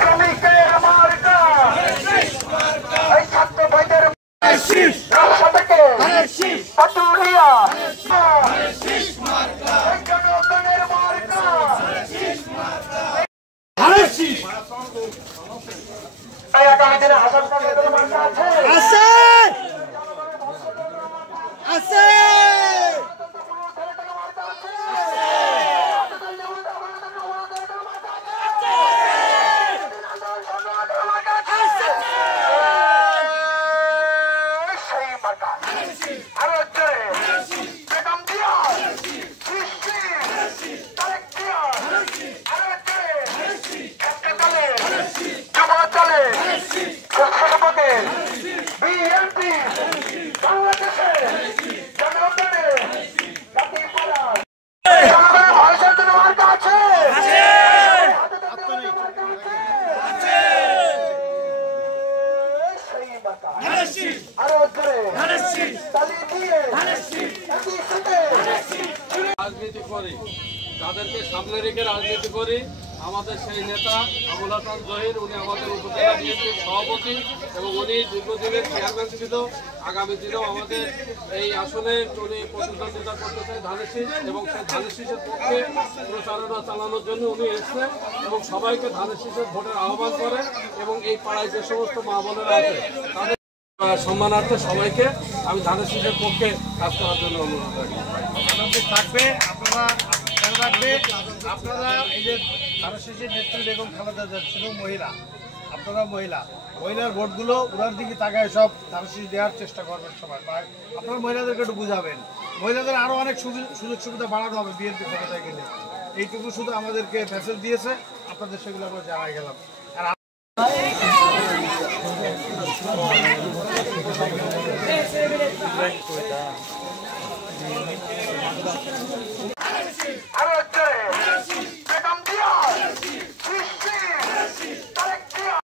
শ্রমিকের মার্কা এই ছাত্র ভাইদের রাস্তা থেকে পাটুরিয়া জনগণের মার্কা আগামী দিনে হাসান খানের মার্কা আছে রাজনীতি করি, তাদেরকে সামনে রেখে রাজনীতি করি। আমাদের সেই নেতা আবুল হাসান জহির, উনি আমাদের উপজেলা বিএনপির সভাপতি এবং উনি দীর্ঘদিনের চেয়ারম্যান ছিল। আগামী দিনেও আমাদের এই আসনে উনি প্রতিদ্বন্দ্বিতা করতে চায় ধানের শীষ, এবং সেই ধানের শীষের পক্ষে প্রচারণা চালানোর জন্য উনি এসছেন এবং সবাইকে ধানের শীষের ভোটের আহ্বান করে এবং এই পাড়ায় যে সমস্ত মা বোনেরা আছে তাদের সম্মানার্থে সবাইকে আমি ধানের শীষের পক্ষে কাজ করার জন্য অনুরোধ রাখি। থাকবে আপনারা রাখবে, আপনারা এই যে ধানের শীষের নেত্রী বেগম খালেদা জিয়া ছিল মহিলা, আপনারা মহিলার ভোটগুলো ওনার দিকে তাকায় সব ধানের শীষ দেওয়ার চেষ্টা করবেন সবাই। আপনারা মহিলাদেরকে একটু বুঝাবেন, মহিলাদের আরও অনেক সুযোগ সুবিধা বাড়ানো হবে বিএনপি ক্ষমতায় গেলে। এইটুকু শুধু আমাদেরকে মেসেজ দিয়েছে, আপনাদের সেগুলো আমরা জানাই গেলাম। আর